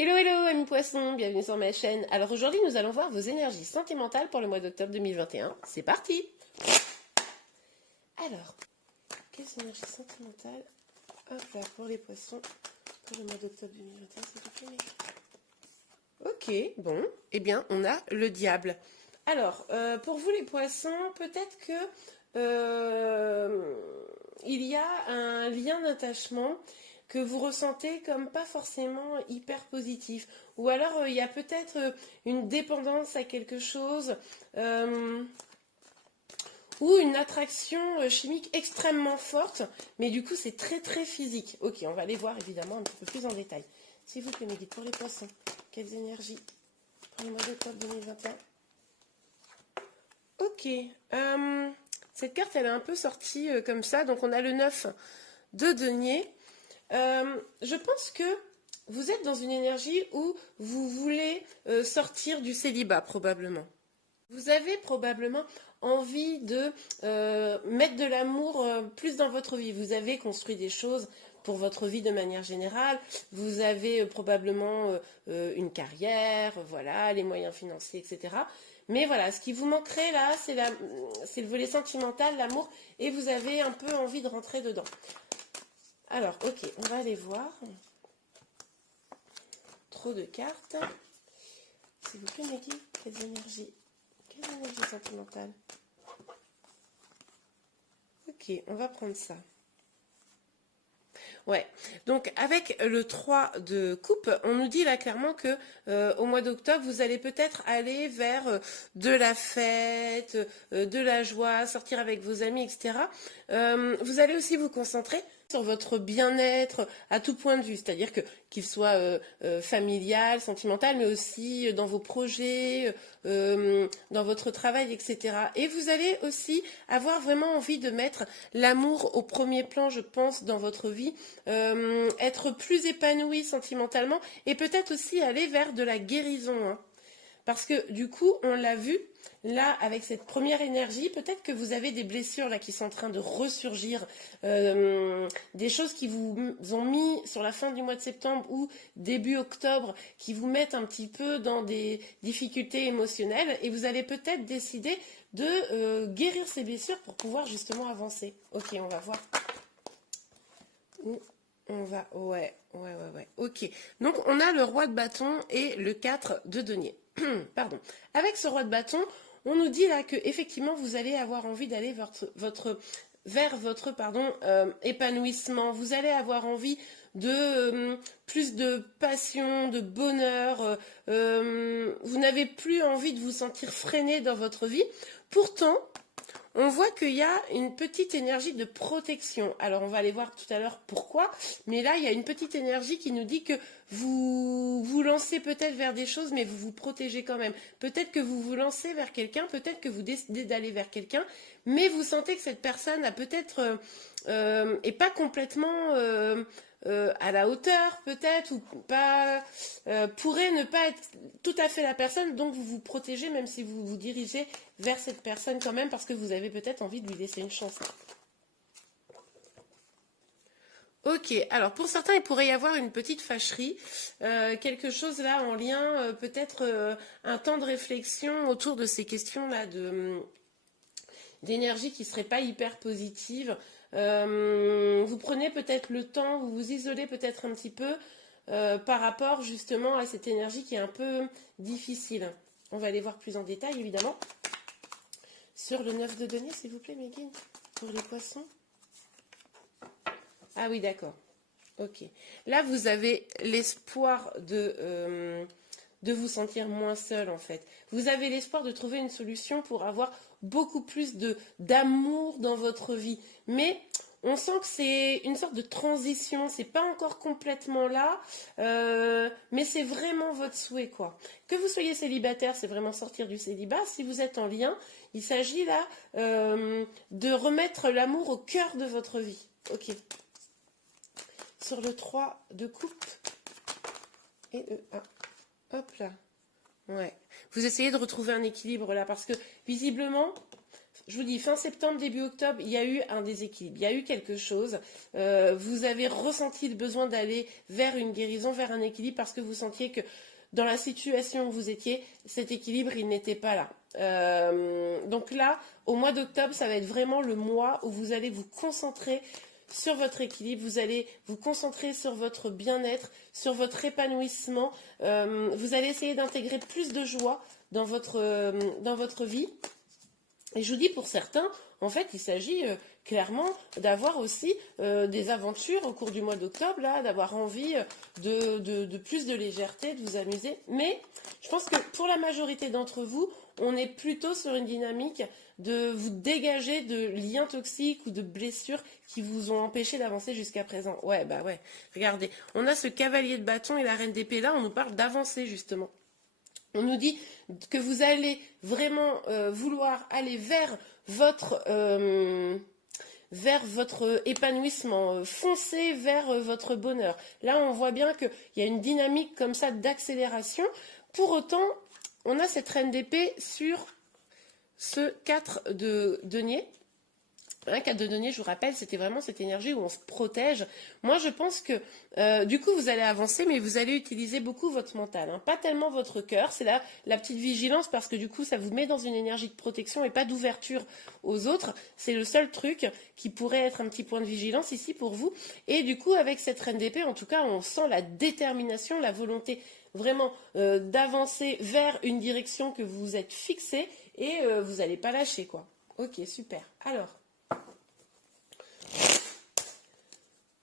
Hello hello amis poissons, bienvenue sur ma chaîne. Alors aujourd'hui nous allons voir vos énergies sentimentales pour le mois d'octobre 2021. C'est parti. Alors, quelles énergies sentimentales hop là, pour les poissons pour le mois d'octobre 2021, s'il vous plaît. Ok, bon, eh bien on a le diable. Alors, pour vous les poissons, peut-être que il y a un lien d'attachement que vous ressentez comme pas forcément hyper positif. Ou alors il y a peut-être une dépendance à quelque chose ou une attraction chimique extrêmement forte, mais du coup c'est très très physique. Ok, on va aller voir évidemment un petit peu plus en détail. S'il vous plaît, mes guides, pour les poissons, quelles énergies pour le mois d'octobre 2021? Ok, cette carte elle est un peu sortie comme ça, donc on a le 9 de denier. Je pense que vous êtes dans une énergie où vous voulez sortir du célibat probablement. Vous avez probablement envie de mettre de l'amour plus dans votre vie. Vous avez construit des choses pour votre vie de manière générale. Vous avez probablement une carrière, voilà, les moyens financiers, etc. Mais voilà, ce qui vous manquerait là, c'est le volet sentimental, l'amour, et vous avez un peu envie de rentrer dedans. Alors, ok, on va aller voir. Trop de cartes. S'il vous plaît, Maggie, quelles énergies sentimentales? Ok, on va prendre ça. Ouais, donc avec le 3 de coupe, on nous dit là clairement que au mois d'octobre, vous allez peut-être aller vers de la fête, de la joie, sortir avec vos amis, etc. Vous allez aussi vous concentrer sur votre bien-être à tout point de vue, c'est-à-dire qu'il soit familial, sentimental, mais aussi dans vos projets, dans votre travail, etc. Et vous allez aussi avoir vraiment envie de mettre l'amour au premier plan, je pense, dans votre vie, être plus épanoui sentimentalement et peut-être aussi aller vers de la guérison, hein. Parce que du coup, on l'a vu, là, avec cette première énergie, peut-être que vous avez des blessures là qui sont en train de ressurgir, des choses qui vous ont mis sur la fin du mois de septembre ou début octobre, qui vous mettent un petit peu dans des difficultés émotionnelles, et vous allez peut-être décider de guérir ces blessures pour pouvoir justement avancer. Ok, on va voir. On va, ouais. Ok, donc on a le roi de bâton et le 4 de denier. Pardon. Avec ce roi de bâton, on nous dit là que effectivement vous allez avoir envie d'aller vers votre épanouissement. Vous allez avoir envie de plus de passion, de bonheur. Vous n'avez plus envie de vous sentir freiné dans votre vie. Pourtant, on voit qu'il y a une petite énergie de protection. Alors, on va aller voir tout à l'heure pourquoi. Mais là, il y a une petite énergie qui nous dit que vous vous lancez peut-être vers des choses, mais vous vous protégez quand même. Peut-être que vous vous lancez vers quelqu'un, peut-être que vous décidez d'aller vers quelqu'un, mais vous sentez que cette personne a peut-être est pas complètement à la hauteur, peut-être, ou pas pourrait ne pas être tout à fait la personne, donc vous vous protégez même si vous vous dirigez vers cette personne quand même, parce que vous avez peut-être envie de lui laisser une chance. Ok, alors pour certains, il pourrait y avoir une petite fâcherie, quelque chose là en lien, peut-être un temps de réflexion autour de ces questions-là d'énergie qui ne serait pas hyper positive. Vous prenez peut-être le temps, vous vous isolez peut-être un petit peu par rapport justement à cette énergie qui est un peu difficile. On va aller voir plus en détail évidemment. Sur le 9 de denier, s'il vous plaît, Megan, pour les poissons. Ah oui, d'accord. Ok. Là, vous avez l'espoir de vous sentir moins seul, en fait. Vous avez l'espoir de trouver une solution pour avoir beaucoup plus d'amour dans votre vie. Mais on sent que c'est une sorte de transition. C'est pas encore complètement là, mais c'est vraiment votre souhait, quoi. Que vous soyez célibataire, c'est vraiment sortir du célibat. Si vous êtes en lien, il s'agit là de remettre l'amour au cœur de votre vie. Ok. Sur le 3 de coupe et le 1. Hop là. Ouais. Vous essayez de retrouver un équilibre là parce que visiblement, je vous dis, fin septembre, début octobre, il y a eu un déséquilibre, il y a eu quelque chose. Vous avez ressenti le besoin d'aller vers une guérison, vers un équilibre, parce que vous sentiez que dans la situation où vous étiez, cet équilibre, il n'était pas là. Donc là, au mois d'octobre, ça va être vraiment le mois où vous allez vous concentrer sur votre équilibre, vous allez vous concentrer sur votre bien-être, sur votre épanouissement. Vous allez essayer d'intégrer plus de joie dans votre vie. Et je vous dis, pour certains, en fait, il s'agit clairement d'avoir aussi des aventures au cours du mois d'octobre, là, d'avoir envie de plus de légèreté, de vous amuser. Mais je pense que pour la majorité d'entre vous, on est plutôt sur une dynamique de vous dégager de liens toxiques ou de blessures qui vous ont empêché d'avancer jusqu'à présent. Ouais, bah ouais. Regardez, on a ce cavalier de bâton et la reine d'épée là, on nous parle d'avancer justement. On nous dit que vous allez vraiment vouloir aller vers votre épanouissement, foncer vers votre bonheur. Là, on voit bien qu'il y a une dynamique comme ça d'accélération. Pour autant, on a cette reine d'épée sur ce 4 de denier. Un 4 de denier, je vous rappelle, c'était vraiment cette énergie où on se protège. Moi, je pense que du coup, vous allez avancer, mais vous allez utiliser beaucoup votre mental. Hein. Pas tellement votre cœur, c'est là la petite vigilance, parce que du coup, ça vous met dans une énergie de protection et pas d'ouverture aux autres. C'est le seul truc qui pourrait être un petit point de vigilance ici pour vous. Et du coup, avec cette reine d'épée, en tout cas, on sent la détermination, la volonté vraiment d'avancer vers une direction que vous vous êtes fixée et vous n'allez pas lâcher, quoi. Ok, super. Alors,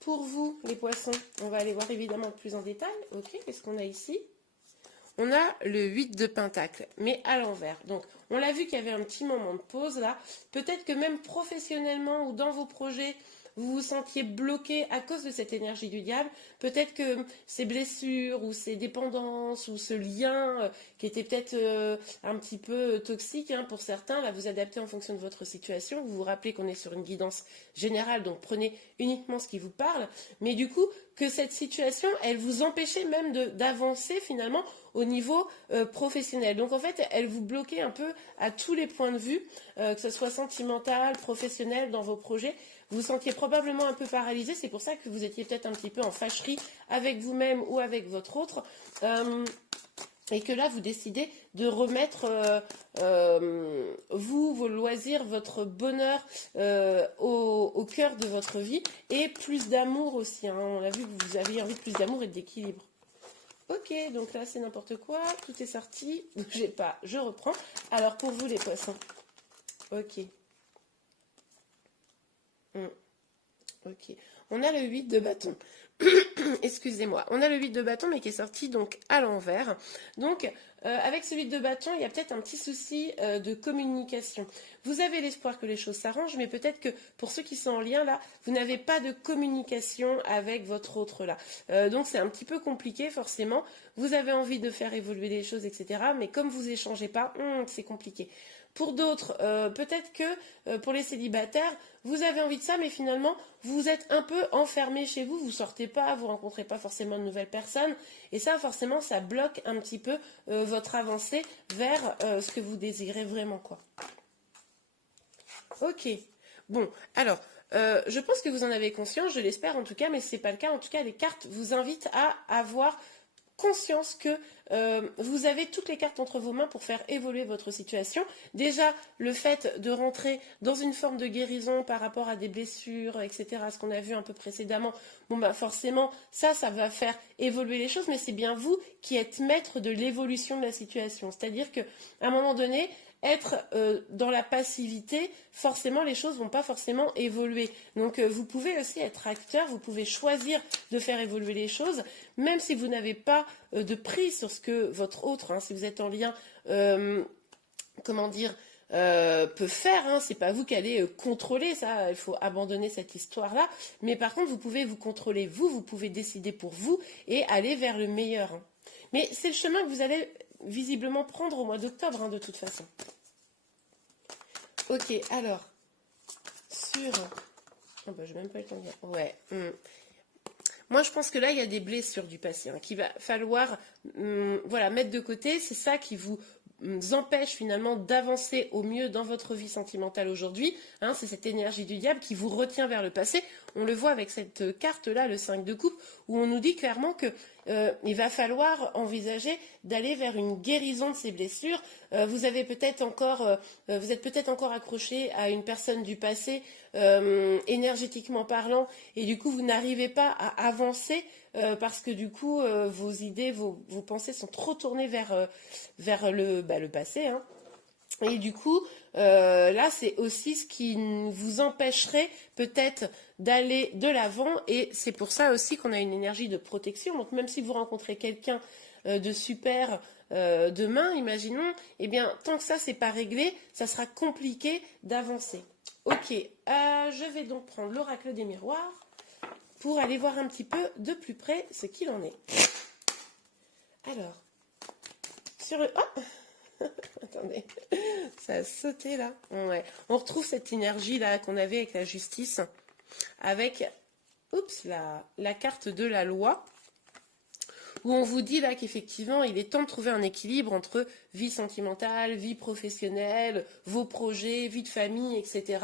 pour vous, les poissons, on va aller voir évidemment plus en détail. Ok, qu'est-ce qu'on a ici? On a le 8 de pentacle, mais à l'envers. Donc, on l'a vu qu'il y avait un petit moment de pause là. Peut-être que même professionnellement ou dans vos projets, vous vous sentiez bloqué à cause de cette énergie du diable. Peut-être que ces blessures ou ces dépendances ou ce lien qui était peut-être un petit peu toxique hein, pour certains, là vous adaptez en fonction de votre situation. Vous vous rappelez qu'on est sur une guidance générale, donc prenez uniquement ce qui vous parle. Mais du coup, que cette situation, elle vous empêchait même d'avancer finalement au niveau professionnel. Donc en fait, elle vous bloquait un peu à tous les points de vue, que ce soit sentimental, professionnel, dans vos projets. Vous vous sentiez probablement un peu paralysé, c'est pour ça que vous étiez peut-être un petit peu en fâcherie avec vous-même ou avec votre autre. Et que là, vous décidez de remettre vos loisirs, votre bonheur au cœur de votre vie et plus d'amour aussi. Hein. On a vu que vous aviez envie de plus d'amour et d'équilibre. Ok, donc là, c'est n'importe quoi. Tout est sorti. Bougez pas, je reprends. Alors, pour vous, les poissons. Ok. Ok. On a le 8 de bâton. Excusez-moi. On a le 8 de bâton, mais qui est sorti donc à l'envers. Donc, avec ce 8 de bâton, il y a peut-être un petit souci de communication. Vous avez l'espoir que les choses s'arrangent, mais peut-être que pour ceux qui sont en lien, là, vous n'avez pas de communication avec votre autre, là. Donc, c'est un petit peu compliqué, forcément. Vous avez envie de faire évoluer les choses, etc. Mais comme vous échangez pas, c'est compliqué. Pour d'autres, peut-être que pour les célibataires, vous avez envie de ça, mais finalement, vous êtes un peu enfermé chez vous, vous sortez pas, vous rencontrez pas forcément de nouvelles personnes, et ça, forcément, ça bloque un petit peu votre avancée vers ce que vous désirez vraiment, quoi. Ok. Bon, alors, je pense que vous en avez conscience, je l'espère en tout cas, mais ce n'est pas le cas. En tout cas, les cartes vous invitent à avoir conscience que vous avez toutes les cartes entre vos mains pour faire évoluer votre situation. Déjà, le fait de rentrer dans une forme de guérison par rapport à des blessures, etc., ce qu'on a vu un peu précédemment, bon bah forcément, ça va faire évoluer les choses, mais c'est bien vous qui êtes maître de l'évolution de la situation. C'est-à-dire qu'à un moment donné, être dans la passivité, forcément les choses vont pas forcément évoluer. Donc vous pouvez aussi être acteur, vous pouvez choisir de faire évoluer les choses, même si vous n'avez pas de prise sur ce que votre autre, hein, si vous êtes en lien, peut faire, hein, c'est pas vous qui allez contrôler ça, il faut abandonner cette histoire-là, mais par contre vous pouvez vous contrôler vous pouvez décider pour vous et aller vers le meilleur. Hein. Mais c'est le chemin que vous allez visiblement prendre au mois d'octobre, hein, de toute façon. Ok, alors, sur... Oh bah, j'ai même pas eu le temps de dire. Ouais. Moi, je pense que là, il y a des blessures du passé, hein, qu'il va falloir voilà, mettre de côté. C'est ça qui vous empêche finalement d'avancer au mieux dans votre vie sentimentale aujourd'hui. Hein, c'est cette énergie du diable qui vous retient vers le passé. On le voit avec cette carte-là, le 5 de coupe, où on nous dit clairement que il va falloir envisager d'aller vers une guérison de ces blessures. Vous êtes peut-être encore accroché à une personne du passé, énergétiquement parlant, et du coup vous n'arrivez pas à avancer parce que du coup vos idées, vos pensées sont trop tournées vers le passé. Hein. Et du coup, là, c'est aussi ce qui vous empêcherait peut-être d'aller de l'avant. Et c'est pour ça aussi qu'on a une énergie de protection. Donc même si vous rencontrez quelqu'un de super demain, imaginons, eh bien, tant que ça, c'est pas réglé, ça sera compliqué d'avancer. Ok, je vais donc prendre l'oracle des miroirs pour aller voir un petit peu de plus près ce qu'il en est. Alors, sur le... Oh attendez, ça a sauté là. Ouais. On retrouve cette énergie là qu'on avait avec la justice, avec la carte de la loi, où on vous dit là qu'effectivement il est temps de trouver un équilibre entre vie sentimentale, vie professionnelle, vos projets, vie de famille, etc.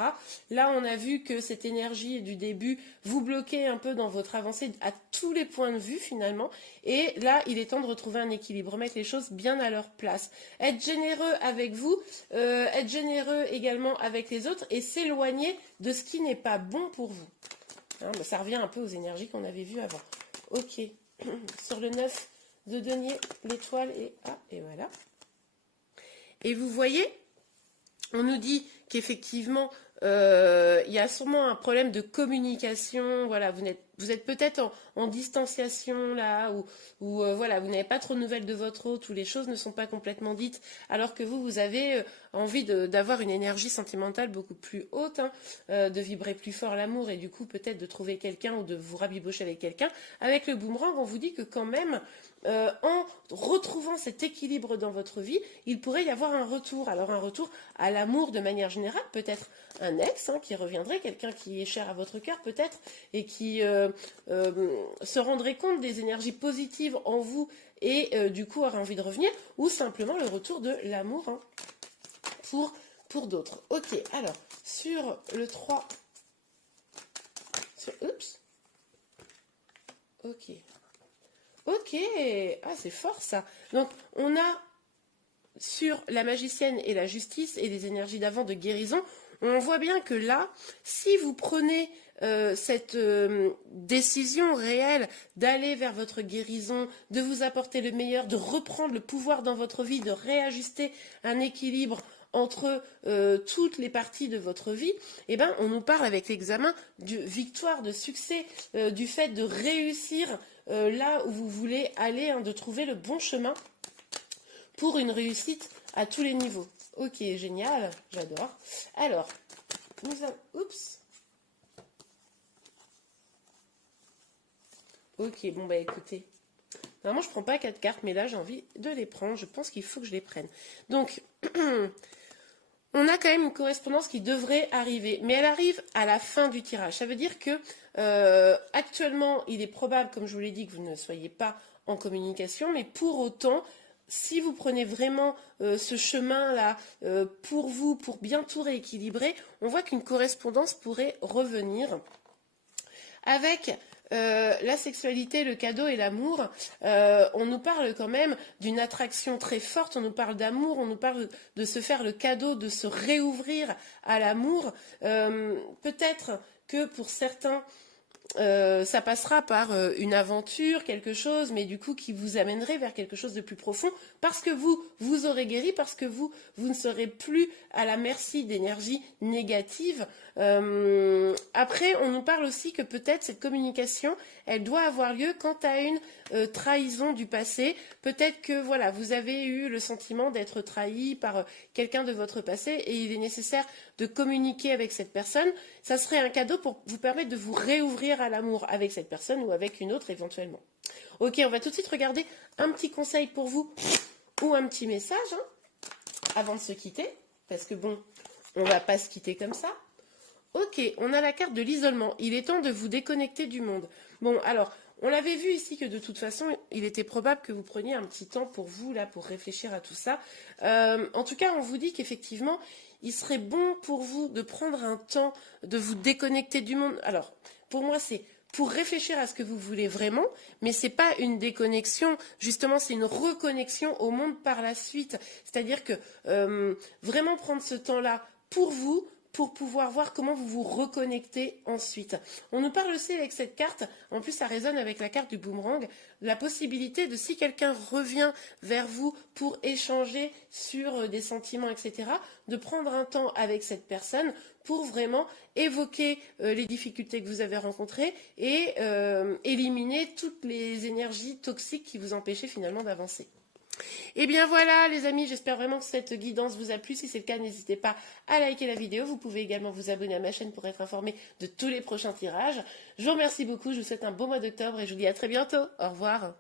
Là on a vu que cette énergie du début vous bloquait un peu dans votre avancée à tous les points de vue finalement, et là il est temps de retrouver un équilibre, remettre les choses bien à leur place, être généreux avec vous, être généreux également avec les autres, et s'éloigner de ce qui n'est pas bon pour vous. Hein, ça revient un peu aux énergies qu'on avait vues avant. Ok. Sur le 9 de denier, l'étoile et voilà. Et vous voyez, on nous dit qu'effectivement, il y a sûrement un problème de communication. Voilà, vous êtes peut-être en distanciation là, ou voilà, vous n'avez pas trop de nouvelles de votre hôte, où les choses ne sont pas complètement dites, alors que vous avez envie d'avoir une énergie sentimentale beaucoup plus haute, hein, de vibrer plus fort l'amour, et du coup peut-être de trouver quelqu'un ou de vous rabibocher avec quelqu'un. Avec le boomerang, on vous dit que quand même, en retrouvant cet équilibre dans votre vie, il pourrait y avoir un retour. Alors un retour à l'amour de manière générale, peut-être un ex hein, qui reviendrait, quelqu'un qui est cher à votre cœur peut-être, et qui se rendrait compte des énergies positives en vous, et du coup aurait envie de revenir, ou simplement le retour de l'amour hein, pour d'autres. Ok, alors sur le 3, ok, ah c'est fort ça. Donc on a sur la magicienne et la justice et les énergies d'avant de guérison, on voit bien que là, si vous prenez cette décision réelle d'aller vers votre guérison, de vous apporter le meilleur, de reprendre le pouvoir dans votre vie, de réajuster un équilibre entre toutes les parties de votre vie, eh ben, on nous parle avec l'examen de victoire, de succès, du fait de réussir là où vous voulez aller, hein, de trouver le bon chemin pour une réussite à tous les niveaux. Ok, génial, j'adore. Alors, nous avons... Oups. Ok, bon bah écoutez. Normalement, je ne prends pas 4 cartes, mais là, j'ai envie de les prendre. Je pense qu'il faut que je les prenne. Donc, on a quand même une correspondance qui devrait arriver, mais elle arrive à la fin du tirage. Ça veut dire que actuellement, il est probable, comme je vous l'ai dit, que vous ne soyez pas en communication, mais pour autant, si vous prenez vraiment ce chemin-là pour vous, pour bien tout rééquilibrer, on voit qu'une correspondance pourrait revenir avec la sexualité, le cadeau et l'amour. On nous parle quand même d'une attraction très forte, on nous parle d'amour, on nous parle de se faire le cadeau, de se réouvrir à l'amour. Peut-être que pour certains, ça passera par une aventure, quelque chose, mais du coup qui vous amènerait vers quelque chose de plus profond, parce que vous aurez guéri, parce que vous ne serez plus à la merci d'énergie négative. Après, on nous parle aussi que peut-être cette communication, elle doit avoir lieu quant à une trahison du passé. Peut-être que voilà, vous avez eu le sentiment d'être trahi par quelqu'un de votre passé, et il est nécessaire de communiquer avec cette personne. Ça serait un cadeau pour vous permettre de vous réouvrir à l'amour avec cette personne ou avec une autre éventuellement. Ok, on va tout de suite regarder un petit conseil pour vous ou un petit message hein, avant de se quitter, parce que bon, on va pas se quitter comme ça. Ok, on a la carte de l'isolement. Il est temps de vous déconnecter du monde. Bon, alors, On l'avait vu ici que de toute façon, il était probable que vous preniez un petit temps pour vous, là, pour réfléchir à tout ça. En tout cas, on vous dit qu'effectivement, il serait bon pour vous de prendre un temps, de vous déconnecter du monde. Alors, pour moi, c'est pour réfléchir à ce que vous voulez vraiment, mais c'est pas une déconnexion, justement, c'est une reconnexion au monde par la suite. C'est-à-dire que vraiment prendre ce temps-là pour vous, pour pouvoir voir comment vous vous reconnectez ensuite. On nous parle aussi avec cette carte, en plus ça résonne avec la carte du boomerang, la possibilité de, si quelqu'un revient vers vous pour échanger sur des sentiments, etc., de prendre un temps avec cette personne pour vraiment évoquer les difficultés que vous avez rencontrées et éliminer toutes les énergies toxiques qui vous empêchaient finalement d'avancer. Et bien voilà les amis, j'espère vraiment que cette guidance vous a plu. Si c'est le cas, n'hésitez pas à liker la vidéo. Vous pouvez également vous abonner à ma chaîne pour être informé de tous les prochains tirages. Je vous remercie beaucoup, je vous souhaite un beau mois d'octobre et je vous dis à très bientôt. Au revoir.